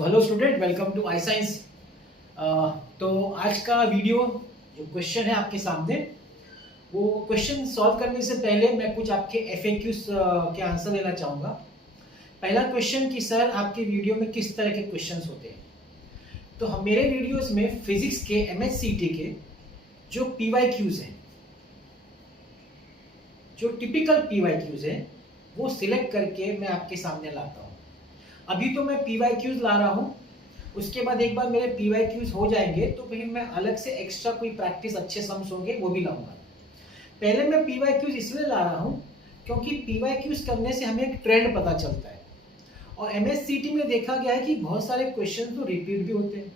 So hello student, welcome to I science. तो आज का वीडियो जो क्वेश्चन है आपके सामने, वो क्वेश्चन सॉल्व करने से पहले मैं कुछ आपके एफएक्यूज के आंसर देना चाहूँगा। पहला क्वेश्चन कि सर आपके वीडियो में किस तरह के क्वेश्चंस होते हैं। तो हम मेरे वीडियोस में फिजिक्स के एमएचसीटी के जो पीवाईक्यूज हैं, जो टिपिकल पीवाईक्यूज हैं, वो सिलेक्ट करके मैं आपके सामने लाता हूँ। अभी तो मैं पीवाईक्यूज ला रहा हूँ, उसके बाद एक बार मेरे पीवाईक्यूज हो जाएंगे तो फिर मैं अलग से एक्स्ट्रा कोई प्रैक्टिस अच्छे सम्स होंगे वो भी लाऊंगा। पहले मैं पीवाईक्यूज इसलिए ला रहा हूँ क्योंकि पीवाईक्यूज करने से हमें एक ट्रेंड पता चलता है, और एमएचसीटी में देखा गया है कि बहुत सारे क्वेश्चन तो रिपीट भी होते हैं,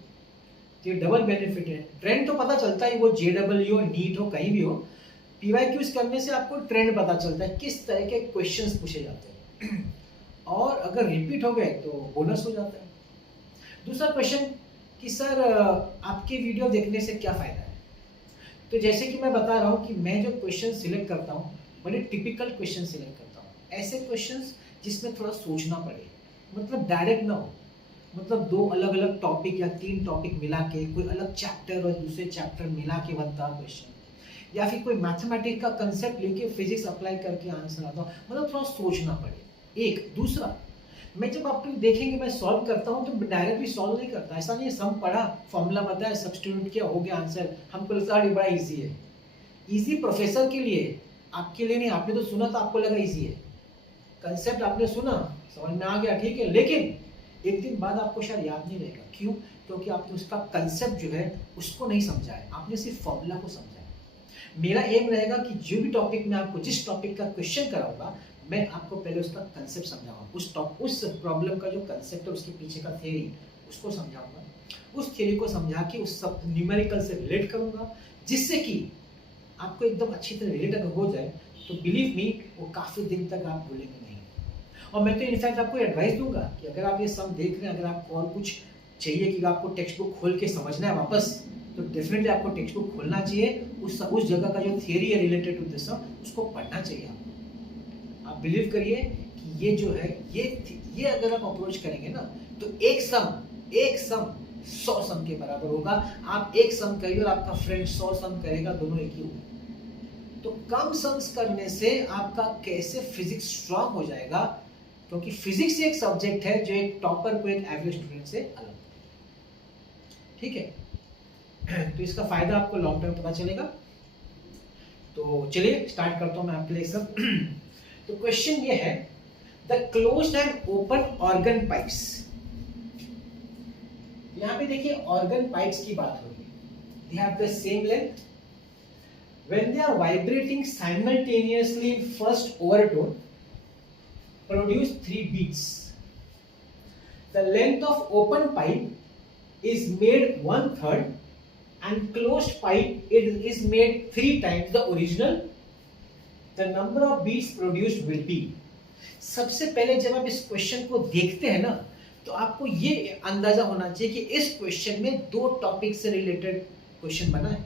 तो ये डबल बेनिफिट है। ट्रेंड तो पता चलता है, वो जेडब्ल्यू हो, नीट हो, कहीं भी हो, पीवाईक्यूज करने से आपको ट्रेंड पता चलता है किस तरह के क्वेश्चंस पूछे जाते हैं और अगर रिपीट हो गए तो बोनस हो जाता है। दूसरा क्वेश्चन कि सर आपके वीडियो देखने से क्या फ़ायदा है। तो जैसे कि मैं बता रहा हूँ कि मैं जो क्वेश्चन सिलेक्ट करता हूँ बड़े टिपिकल क्वेश्चन सिलेक्ट करता हूँ, ऐसे क्वेश्चंस जिसमें थोड़ा सोचना पड़े, मतलब डायरेक्ट ना हो, मतलब दो अलग अलग टॉपिक या तीन टॉपिक मिला के कोई अलग चैप्टर और दूसरे चैप्टर मिला के बनता है क्वेश्चन, या फिर कोई मैथमेटिक्स का कंसेप्ट लेके फिजिक्स अप्लाई करके आंसर आता हो, मतलब थोड़ा सोचना पड़े। एक दूसरा, मैं जब आप देखेंगे मैं सॉल्व करता हूँ तो डायरेक्टली सॉल्व नहीं करता, ऐसा नहीं है सम पढ़ा, फॉर्मूला बताया, सब्स्टिट्यूट किया, हो गया आंसर, हमको लगता है बड़ा इजी है। इजी प्रोफेसर के लिए, आपके लिए नहीं। आपने तो सुना तो आपको लगा इजी है, कंसेप्ट आपने सुना, समझ में आ गया, ठीक है, लेकिन एक दिन बाद आपको शायद याद नहीं रहेगा। क्यों? क्योंकि आपने उसका कंसेप्ट जो है उसको नहीं समझा है, आपने सिर्फ फॉर्मूला को समझा है। मेरा एम रहेगा कि जो भी टॉपिक में आपको जिस टॉपिक का क्वेश्चन कराऊंगा, मैं आपको पहले उसका कंसेप्ट समझाऊंगा, उस प्रॉब्लम का जो कंसेप्ट है, उसके पीछे का थ्योरी, उसको समझाऊंगा। उस थ्योरी को समझा के उस सब न्यूमेरिकल से रिलेट करूंगा, जिससे कि आपको एकदम अच्छी तरह रिलेट अगर हो जाए तो बिलीव मी, वो काफ़ी दिन तक आप भूलेंगे नहीं। और मैं तो इनफैक्ट आपको एडवाइस दूंगा कि अगर आप ये सब देख रहे हैं, अगर आपको और कुछ चाहिए कि आपको टेक्स्ट बुक खोल के समझना है वापस, तो डेफिनेटली आपको टेक्स्ट बुक खोलना चाहिए, उस जगह का जो थियरी है रिलेटेड टू दिस उसको पढ़ना चाहिए आपको। आप बिलीव करिए कि ये जो है, ये अगर आप अप्रोच करेंगे ना, तो एक सम 100 सम के बराबर होगा। आप एक सम करिए और आपका फ्रेंड 100 सम करेगा, दोनों एक ही होगा। तो कम सम्स करने से आपका कैसे फिजिक्स स्ट्रांग हो जाएगा, क्योंकि फिजिक्स एक सब्जेक्ट है जो एक टॉपर को एक एवरेज स्टूडेंट से अलग है, ठीक है। तो इसका फायदा आपको लॉन्ग टर्म पता चलेगा। तो चलिए स्टार्ट करता हूं मैं आपके लिए सब। तो क्वेश्चन ये है, the closed and open organ pipes. यहां पे देखिए ऑर्गन पाइप्स की बात हो रही है। They have the same length, when they are vibrating simultaneously in first overtone produce 3 beats. The length of open pipe is made 1/3 and closed pipe is made 3 times the original. The number of beats produced will be. सबसे पहले जब आप इस question को देखते हैं ना, तो आपको ये अंदाजा होना चाहिए कि इस क्वेश्चन में दो टॉपिक से रिलेटेड क्वेश्चन बना है।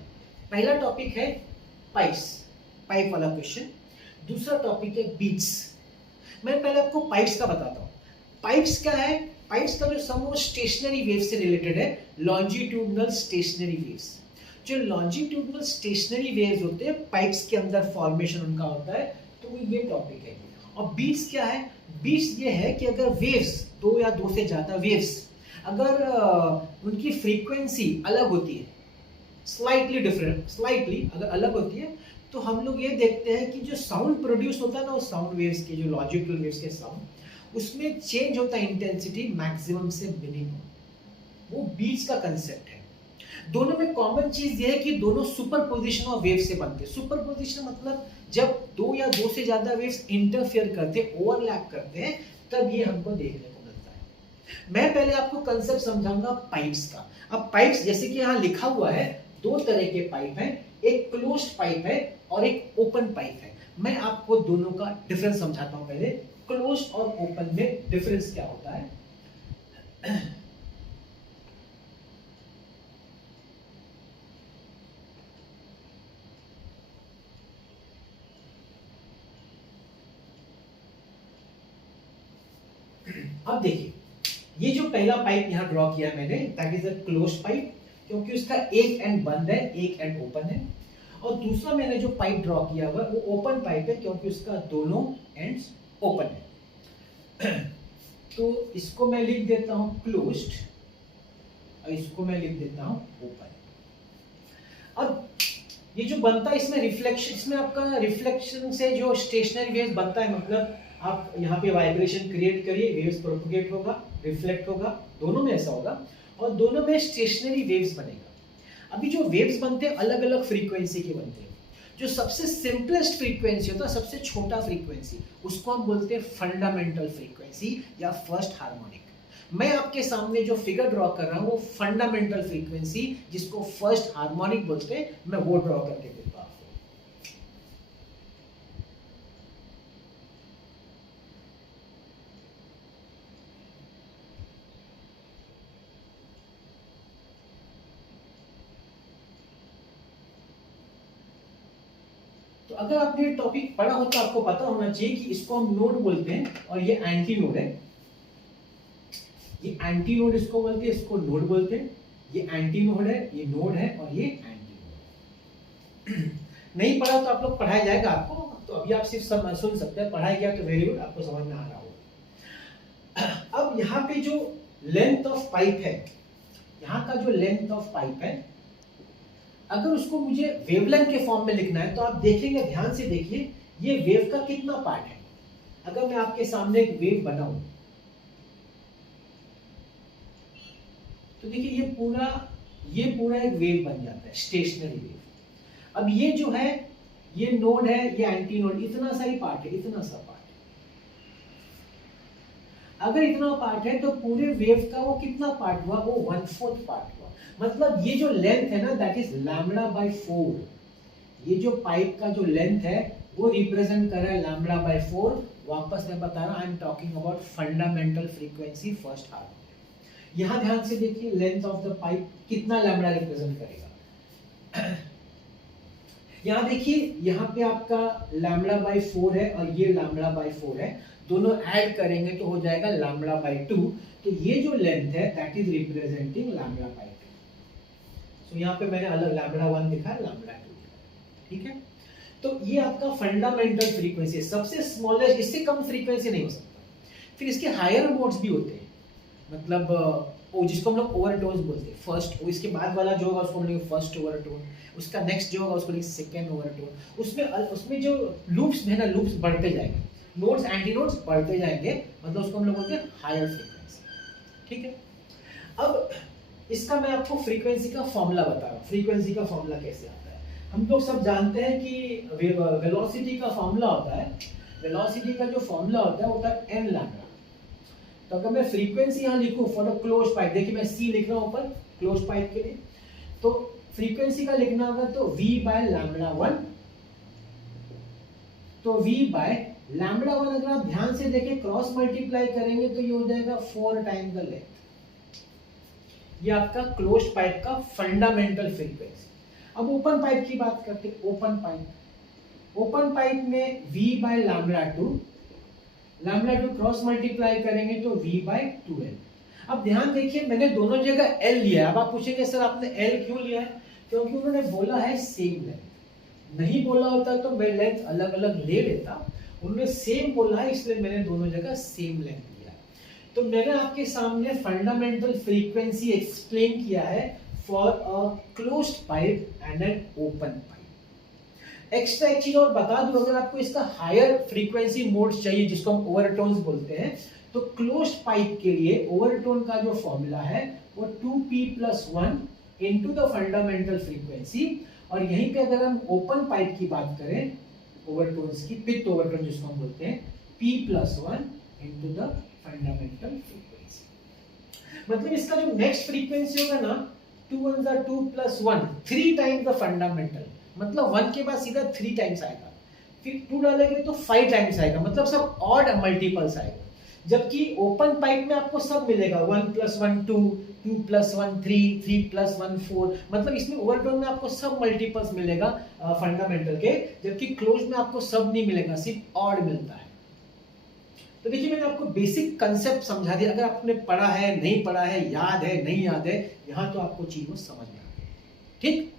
पहला टॉपिक है पाइप्स, पाइप वाला क्वेश्चन। दूसरा टॉपिक है बीट्स। मैं पहले आपको पाइप्स का बताता हूँ। पाइप्स क्या है? पाइप्स का जो सम वो स्टेशनरी वेव से रिलेटेड है, लॉन्जिट्यूडनल स्टेशनरी वेव्स। जो लॉन्जिट्यूडनल स्टेशनरी वेव्स होते हैं, पाइप्स के अंदर फॉर्मेशन उनका होता है, तो ये टॉपिक है। और बीट्स क्या है? बीट्स ये है कि अगर वेव्स, दो या दो से ज्यादा वेव्स, अगर उनकी फ्रीक्वेंसी अलग होती है, स्लाइटली डिफरेंट, स्लाइटली अगर अलग होती है, तो हम लोग ये देखते हैं कि जो साउंड प्रोड्यूस होता है ना, वो साउंड वेव्स के, जो लॉजिकल वेव्स के साउंड, उसमें चेंज होता है इंटेंसिटी मैक्सिमम से मिनिमम। वो बीट्स का कंसेप्ट है। दोनों में कॉमन चीज ये है कि दोनों सुपरपोजिशन ऑफ वेव से बनते हैं। सुपरपोजिशन मतलब जब दो या दो से ज्यादा वेव्स इंटरफेयर करते हैं, ओवरलैप करते हैं, तब ये हमको देखने को मिलता है। मैं पहले आपको कंसेप्ट समझाऊंगा पाइप्स का। अब पाइप्स जैसे कि यहाँ लिखा हुआ है, दो तरह के पाइप हैं, एक क्लोज्ड पाइप है और एक ओपन पाइप है। मैं आपको दोनों का डिफरेंस समझाता हूं। पहले क्लोज्ड और ओपन में डिफरेंस क्या होता है। अब देखिए, ये जो पहला पाइप यहाँ ड्रॉ किया मैंने, that is a closed pipe, क्योंकि उसका एक एंड बंद है, एक एंड ओपन है। और दूसरा मैंने जो पाइप ड्रॉ किया हुआ वो ओपन पाइप है, क्योंकि उसका दोनों एंड्स ओपन है। तो इसको मैं लिख देता हूं क्लोज्ड और इसको मैं लिख देता हूं ओपन। अब ये जो बनता है इसमें रिफ्लेक्शन, इसमें आपका रिफ्लेक्शन से जो स्टेशनरी वेव्स बनता है, मतलब आप यहाँ पे वाइब्रेशन क्रिएट करिए, वेव्स प्रोपगेट होगा, रिफ्लेक्ट होगा, दोनों में ऐसा होगा, और दोनों में स्टेशनरी वेव्स बनेगा। अभी जो वेव्स बनते हैं अलग अलग फ्रीक्वेंसी के बनते हैं। जो सबसे सिंपलेस्ट फ्रीक्वेंसी होता है, सबसे छोटा फ्रीक्वेंसी, उसको हम बोलते हैं फंडामेंटल फ्रीक्वेंसी या फर्स्ट हार्मोनिक। मैं आपके सामने जो फिगर ड्रॉ कर रहा हूं वो फंडामेंटल फ्रीक्वेंसी, जिसको फर्स्ट हार्मोनिक बोलते हैं, मैं वो ड्रॉ करके देता हूं आपको। तो अगर आपने टॉपिक पढ़ा हो तो आपको पता होना चाहिए कि इसको हम नोड बोलते हैं और ये एंटी नोड है। ये एंटी नोड इसको बोलते हैं, इसको नोड बोलते हैं। ये एंटी नोड है, ये नोड है, और ये एंटी नोड है। नहीं पढ़ा तो आप लोग पढ़ाया जाएगा आपको, तो अभी आप सिर्फ सब सुन सकते हैं, पढ़ाया गया तो वेरी गुड, आपको समझ में आ रहा होगा। अब यहाँ पे जो लेंथ ऑफ पाइप है, यहाँ का जो लेंथ ऑफ पाइप है, अगर उसको मुझे वेवलेंथ के फॉर्म में लिखना है तो आप देखेंगे, ध्यान से देखिए, ये वेव का कितना पार्ट है। अगर मैं आपके सामने एक वेव बनाऊं तो देखिए ये पूरा एक वेव बन जाता है, स्टेशनरी वेव। अब ये जो है, ये नोड है, ये एंटी नोड, इतना सा ही पार्ट है, इतना सा पार्ट है। अगर इतना पार्ट है तो पूरे वेव का वो कितना पार्ट हुआ, वो 1/4 पार्ट हुआ। मतलब ये जो लेंथ है ना, दैट इज λ/4। ये जो पाइप का जो लेंथ है वो रिप्रेजेंट कर रहा है λ/4। वापस मैं बता रहा हूं, I am talking about fundamental frequency first harmonic. यहां ध्यान से देखिए, लेंथ ऑफ द पाइप कितना लैम्बडा रिप्रेजेंट करेगा। यहां देखिए, यहां पे आपका λ/4 है और ये λ/4 है, दोनों ऐड करेंगे तो हो जाएगा λ/2। तो ये जो लेंथ है दैट इज रिप्रेजेंटिंग λ/2। सो यहां पे मैंने अलग λ1 लिखा है, λ2 लिखा है, ठीक है। तो ये आपका फंडामेंटल फ्रीक्वेंसी, सबसे स्मॉलेस्ट, इससे कम फ्रीक्वेंसी नहीं हो सकता। फिर इसके हायर मोड्स भी होते हैं, मतलब वो जिसको हम लोग ओवरटोन्स बोलते हैं, फर्स्ट, इसके बाद वाला जो होगा उसको हम लोग फर्स्ट ओवरटोन, उसका नेक्स्ट जो होगा उसको लेंगे सेकंड ओवरटोन। उसमें जो लूप्स है ना, लूप्स बढ़ते जाएंगे, नोड्स एंटी नोड्स बढ़ते जाएंगे, मतलब उसको हम लोग बोलते हैं हायर फ्रीक्वेंसी, ठीक है। अब इसका मैं आपको फ्रीक्वेंसी का फॉर्मूला बता रहा हूँ। फ्रीक्वेंसी का फॉर्मूला कैसे आता है, हम लोग सब जानते हैं कि वेलोसिटी का फॉर्मूला होता है, वेलोसिटी का जो फॉर्मूला होता है वो होता है n लैम्डा। तो अगर मैं फ्रीक्वेंसी यहाँ लिखूं फॉर अ क्लोज्ड पाइप, देखिए मैं c लिख रहा हूं ऊपर क्लोज्ड पाइप के लिए, तो फ्रीक्वेंसी का लिखना होगा तो v/λ1। तो v/λ1 अगर आप ध्यान से देखें, क्रॉस मल्टीप्लाई करेंगे तो ये हो जाएगा 4 टाइम द लेंथ। ये आपका क्लोज्ड पाइप का फंडामेंटल फ्रीक्वेंसी। अब ओपन पाइप की बात करते हैं। ओपन पाइप में v/λ2 क्रॉस मल्टीप्लाई करेंगे तो v/2l। अब ध्यान देखिए, मैंने दोनों जगह l लिया है। अब आप पूछेंगे सर आपने l क्यों लिया है, क्योंकि उन्होंने बोला है सेम लेंथ। नहीं बोला होता तो मैं लेंथ अलग अलग ले लेता, उन्होंने सेम बोला है इसलिए मैंने दोनों जगह सेम लेंथ लिया। तो मैंने आपके सामने फंडामेंटल फ्रीक्वेंसी एक्सप्लेन किया है for a closed pipe and an open pipe. Extra एक चीज और बता दूं, अगर आपको इसका हायर फ्रीक्वेंसी मोड्स चाहिए जिसको हम ओवरटोन्स बोलते हैं, तो क्लोज्ड पाइप के लिए ओवरटोन का जो फॉर्मूला है वो 2p+1 into the fundamental frequency. और यहीं पे अगर हम ओपन पाइप की बात करें, ओवरटोन्स की, पिथ ओवरटोन जिसको हम बोलते हैं, p+1 into the fundamental frequency. मतलब इसका जो नेक्स्ट फ्रीक्वेंसी होगा ना, 2 1 2 + 1, 3 टाइम्स द फंडामेंटल, मतलब 1 के बाद सीधा 3 टाइम्स आएगा, फिर 2 डालेंगे तो 5 टाइम्स आएगा, मतलब सब ऑड मल्टीपल्स आएगा। जबकि ओपन पाइप में आपको सब मिलेगा, 1 + 1 2, 2 + 1 3, 3 + 1 4, मतलब इसमें ओवरटोन में आपको सब मल्टीपल्स मिलेगा फंडामेंटल के, जबकि क्लोज में आपको सब नहीं मिलेगा, सिर्फ ऑड मिलता है। तो देखिए मैंने आपको बेसिक कंसेप्ट समझा दिया, अगर आपने पढ़ा है नहीं पढ़ा है, याद है नहीं याद है, यहाँ तो आपको चीज समझ में आ गई। ठीक,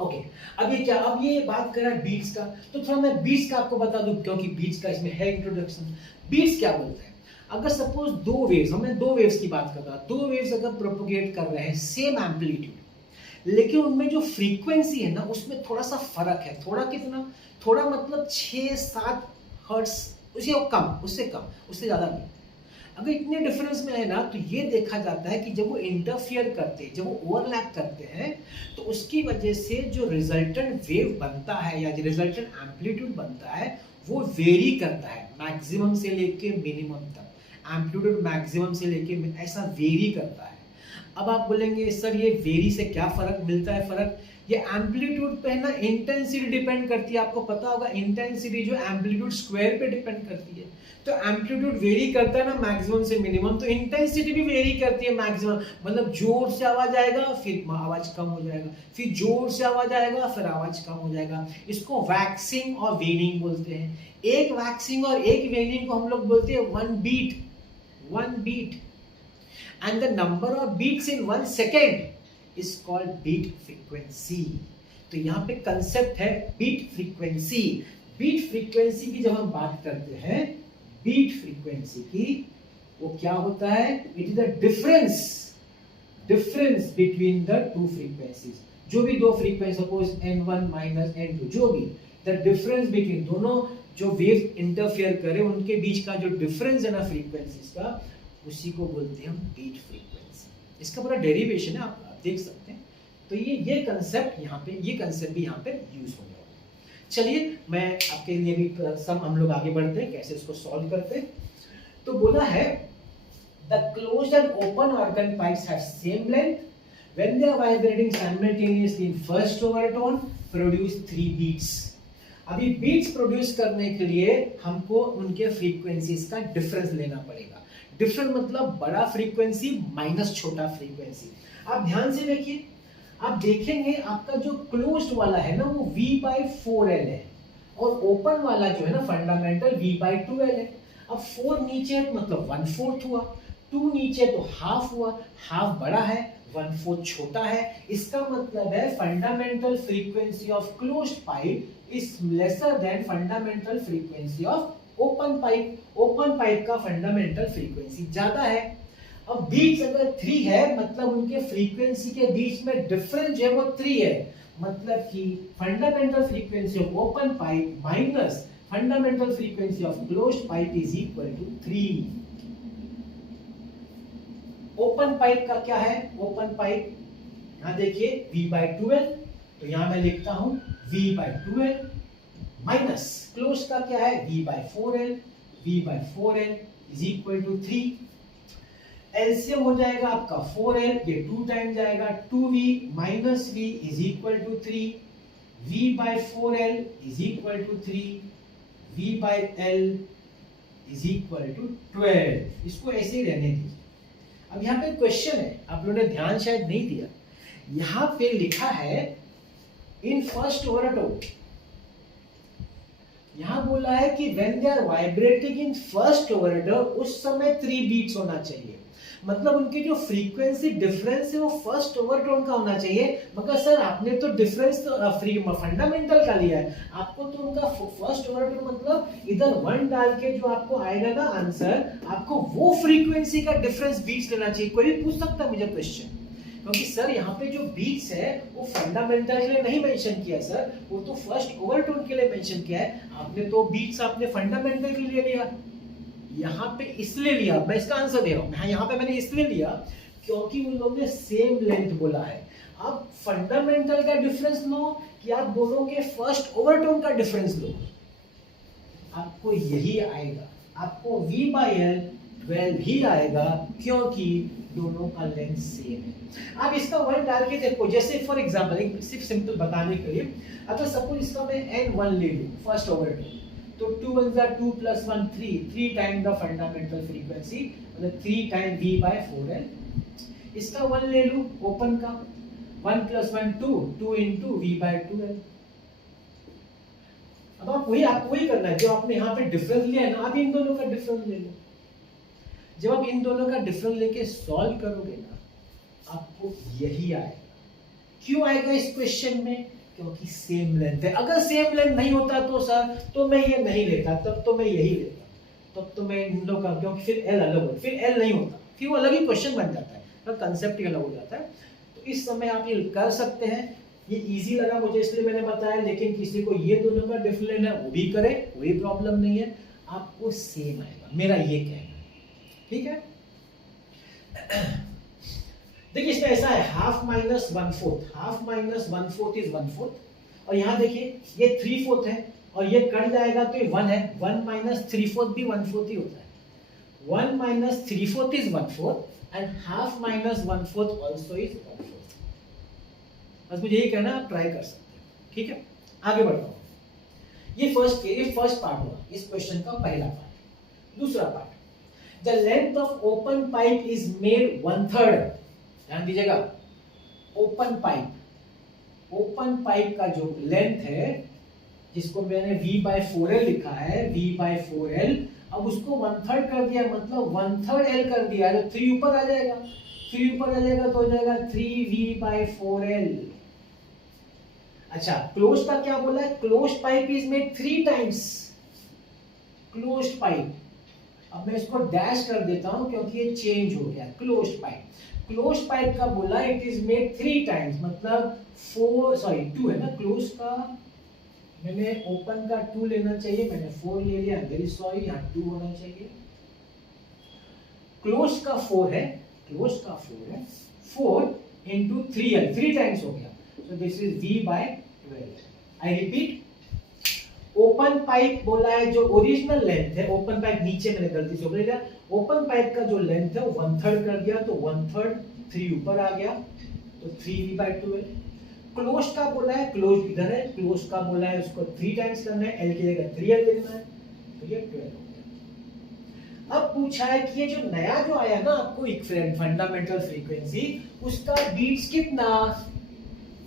ओके। अब ये क्या, अब ये बात कर रहा है बीट्स का, तो थोड़ा मैं बीट्स का आपको बता दूं, क्योंकि बीट्स का इसमें है इंट्रोडक्शन। बीट्स क्या बोलते हैं, अगर सपोज दो वेव्स, हमने दो वेव्स की बात कर रहा, दो वेव्स अगर प्रोपोगेट कर रहे हैं सेम एम्पलीट्यूड, लेकिन उनमें जो फ्रीक्वेंसी है ना उसमें थोड़ा सा फर्क है, थोड़ा कितना, थोड़ा मतलब 6-7 हर्ट्ज, उससे कम, उससे कम, उससे ज्यादा नहीं। अगर इतने डिफरेंस में है ना, तो ये देखा जाता है कि जब वो इंटरफियर करते हैं, जब वो ओवरलैप करते हैं, तो उसकी वजह से जो रिजल्टेंट वेव बनता है या जो रिजल्टेंट एम्पलीट्यूड बनता है वो वेरी करता है, मैक्सिमम से लेके मिनिमम तक, एम्पलीट्यूड मैक्सिमम से लेके ऐसा वेरी करता है। अब आप बोलेंगे सर ये वेरी से क्या फर्क मिलता है, फर्क ये एम्पलीट्यूड पे है ना, इंटेंसिटी डिपेंड करती है, आपको पता होगा इंटेंसिटी जो एम्पलीट्यूड स्क्वायर पे डिपेंड करती है, तो एम्पलीट्यूड वेरी करता है ना मैक्सिमम से मिनिमम, तो इंटेंसिटी भी वेरी करती है मैक्सिमम, मतलब जोर से आवाज आएगा फिर आवाज कम हो जाएगा, फिर जोर से आवाज आएगा फिर आवाज कम हो जाएगा। इसको वैक्सिंग और वेनिंग बोलते हैं। एक वैक्सिंग और एक वेनिंग को हम लोग बोलते हैं one beat and the number of beats in 1 second is called beat frequency. तो यहाँ पे कंसेप्ट है बीट फ्रीक्वेंसी। बीट फ्रीक्वेंसी की जब हम बात करते हैं, बीट फ्रीक्वेंसी की, वो क्या होता है, it is the difference between the two frequencies, जो भी दो frequency suppose n1 minus n2, जो भी द डिफरेंस बिटवीन दोनों जो वेव इंटरफेयर करे उनके बीच का जो डिफरेंस है ना फ्रीक्वेंसीज का, उसी को बोलते हैं हम बीट फ्रीक्वेंसी। इसका पूरा डेरिवेशन है, आप देख सकते हैं। तो ये कंसेप्ट यहाँ पे, ये कंसेप्ट भी यहाँ पे यूज हो जाएगा। चलिए मैं आपके लिए भी सम हम लोग आगे बढ़ते हैं, कैसे इसको सॉल्व करते हैं। तो बोला है the closed and open organ pipes have same length when they are vibrating simultaneously in first overtone produce 3 beats. अभी बीट्स प्रोड्यूस करने के लिए हमको उनके फ्रीक्वेंसीज का डिफरेंस लेना पड़ेगा। डिफरेंस मतलब बड़ा फ्रीक्वेंसी माइनस छोटा फ्रीक्वेंसी। आप ध्यान से देखिए, आप देखेंगे आपका जो क्लोज्ड वाला है ना वो V/4L है, और ओपन वाला जो है ना फंडामेंटल V/2L है। अब 4 नीचे है मतलब 1/4 हुआ, 2 नीचे तो हाफ हुआ, हाफ बड़ा है 1/4 छोटा है। इसका मतलब है fundamental frequency of closed pipe is lesser than fundamental frequency of open pipe. Open pipe का फंडामेंटल फ्रीक्वेंसी ज्यादा है। अब बीट्स अगर 3 है मतलब उनके फ्रीक्वेंसी के बीच में डिफरेंस है वो 3 है, मतलब कि fundamental frequency of open pipe minus fundamental frequency of closed pipe is equal to 3। Open pipe का क्या है, ओपन पाइप यहां देखिए V/2L, तो यहां मैं लिखता हूं V/2L माइनस क्लोज का क्या है V/4L, V/4L is equal to 3। LCM हो जाएगा आपका 4L, ये 2 टाइम जाएगा, 2V minus V is equal to 3, V/4L is equal to 3, V/L is equal to 12। इसको ऐसे ही रहने दीजिए। अब यहाँ पे क्वेश्चन है, आप लोगों ने ध्यान शायद नहीं दिया, यहाँ पे लिखा है इन फर्स्ट ओवरटोन, यहां बोला है कि when they are vibrating in first overtone उस समय 3 बीट्स होना चाहिए, मतलब उनकी जो फ्रीक्वेंसी डिफरेंस है वो फर्स्ट ओवरटोन का होना चाहिए। मगर सर आपने तो डिफरेंस तो फंडामेंटल का लिया है, आपको तो उनका फर्स्ट ओवरटोन मतलब इधर 1 डाल के जो आपको आएगा ना आंसर, आपको वो फ्रीक्वेंसी का डिफरेंस बीट्स लेना चाहिए। कोई भी पूछ सकता है मुझे क्वेश्चन, क्योंकि सर यहाँ पे जो बीट्स है वो फंडामेंटल के लिए नहीं मेंशन किया सर, वो तो फर्स्ट ओवरटोन के लिए मेंशन किया है। आपने तो बीट्स आपने फंडामेंटल के लिए लिया, यहाँ पे इसलिए लिया, मैं इसका आंसर दे रहा हूँ, यहाँ पे मैंने इसलिए लिया क्योंकि उन लोगों ने सेम लेंथ बोला है। आप फंडामेंटल का डिफरेंस लो कि आप दोनों के फर्स्ट ओवरटोन का डिफरेंस लो, आपको यही आएगा, आपको V/L 12 ही आएगा क्योंकि दोनों का लेंथ सेम है। आप इसका 1 डाल के देखो, जैसे फॉर एग्जांपल सिर्फ सिंपल बताने के लिए, अगर सपोज इसका मैं N1 ले लूं फर्स्ट ओवरटोन, तो 2 1 2 plus 1 3 time the fundamental frequency, मतलब 3 टाइम V/4L। इसका 1 ले लूं ओपन का, 1 plus 1 2 into V/2L। अब आपको वही करना है, जो आपने यहाँ पे डिफरेंस लिया है ना, आप इन दोनों का डिफरेंस ले लो। जब आप इन दोनों का डिफरेंस लेके सॉल्व करोगे ना, आपको यही आएगा। क्यों आएगा इस क्वेश्चन में? क्योंकि सेम लेंथ है। अगर सेम लेंथ नहीं होता तो सर, तो मैं ये नहीं लेता, तब तो मैं यही लेता, तब तो मैं इन दोनों का, क्योंकि फिर एल अलग होता, फिर एल नहीं होता, फिर वो अलग ही क्वेश्चन बन जाता है, तो कंसेप्ट ही अलग हो जाता है। तो इस समय आप ये कर सकते हैं। ये इजी लगा मुझे इसलिए मैंने बताया, लेकिन किसी को ये दोनों का डिफरेंस है वो भी करे, कोई प्रॉब्लम नहीं है, आपको सेम आएगा, मेरा ये कहना है। ठीक है, देखिए इसमें ऐसा है, half minus 1/4, half minus 1/4 is 1/4, और यहाँ देखिए ये 3/4 है, और ये कट जाएगा तो ये 1 है, 1 माइनस 3/4 भी 1/4 ही होता है। 1 minus 3/4 is 1/4 and half minus 1/4 also is 1/4। बस मुझे यही कहना, आप ट्राई कर सकते हैं। ठीक है, आगे बढ़ता हूँ। ये फर्स्ट पार्ट हुआ इस क्वेश्चन का पहला पार्ट। दूसरा part, the length of open pipe is made 1/3। ध्यान दीजिएगा, ओपन पाइप का जो लेंथ है, जिसको मैंने V/4L लिखा है, V/4L, अब उसको 1/3 कर दिया, मतलब 1/3 L कर दिया, तो 3 ऊपर आ जाएगा, 3 ऊपर आ जाएगा तो हो जाएगा 3V/4L। अच्छा, क्लोज का क्या बोला है? Close pipe is made 3 times, close pipe. अब मैं इसको डैश कर देता हूं क्योंकि ये चेंज हो गया। क्लोज पाइप का बोला इट इज मेड 3 टाइम्स, मतलब 2 है ना, क्लोज का मैंने ओपन का 2 लेना चाहिए, मैंने 4 ले लिया, वेरी सॉरी, यहाँ 2 होना चाहिए। क्लोज का 4 है, 4 into 3L, 3 टाइम्स हो गया, so this is V/12। I repeat, open pipe बोला है जो ओरिजिनल लेंथ है, ओपन पाइप नीचे मैंने गलती से बोल दिया, ओपन पाइप का जो लेंथ है वो 1/3 कर दिया, तो 1/3 3 ऊपर आ गया, तो 3V/12। क्लोज का बोला है, क्लोज इधर है, क्लोज का बोला है उसको 3 टाइम्स करना है, L की जगह 3L लेना है, तो ये 12 हो गया। अब पूछा है कि ये जो नया जो आया ना आपको फंडामेंटल फ्रीक्वेंसी, उसका बीट्स कितना,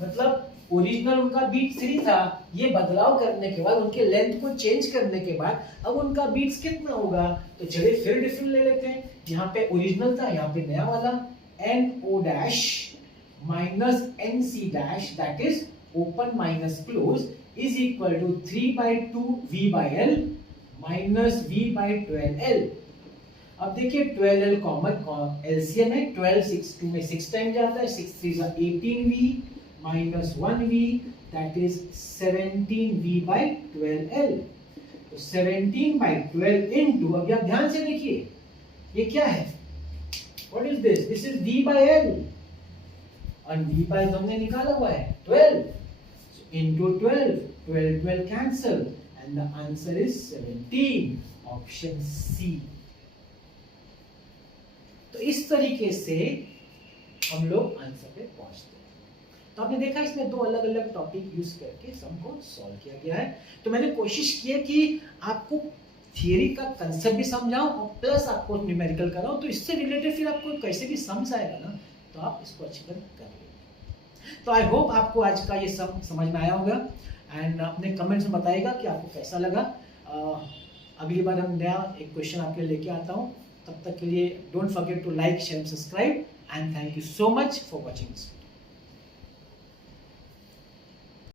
मतलब ओरिजिनल उनका बीट 3 था, ये बदलाव करने के बाद, उनके लेंथ को चेंज करने के बाद अब उनका बीट्स कितना होगा, तो चलिए फिर डिफरेंस ले लेते हैं। यहाँ पे ओरिजिनल था, यहाँ पे नया वाला, NO dash minus NC dash, that is open minus close, is equal to 3/2 V/L minus V/12L। अब देखिए 12L कॉमन एलसीएम है, 12 6 2 में 6 टाइम जाता है, 6 3 18V minus 1V, that is 17V/12L। तो 17/12 इनटू, अब आप ध्यान से देखिए ये क्या है, what is this, this is V/L, और V/12 हमने निकाला हुआ है 12, so into 12 cancel and the answer is 17, option C। तो इस तरीके से हम लोग आंसर पे पहुंचते हैं। तो आपने देखा इसमें 2 अलग अलग टॉपिक यूज करके सम को सॉल्व किया गया है। तो मैंने कोशिश की है कि आपको थियरी का कंसेप्ट भी समझाऊं और प्लस आपको न्यूमेरिकल कराऊं, तो इससे रिलेटेड फिर आपको कैसे भी समझ आएगा ना, तो आप इसको अच्छी तरह कर लेंगे। तो आई होप आपको आज का ये सम समझ में आया होगा, एंड अपने कमेंट्स में बताइएगा कि आपको कैसा लगा। अगली बार हम नया एक क्वेश्चन आपके लिए लेके आता हूँ। तब तक के लिए don't forget to like, share, subscribe, and thank you so much for watching this.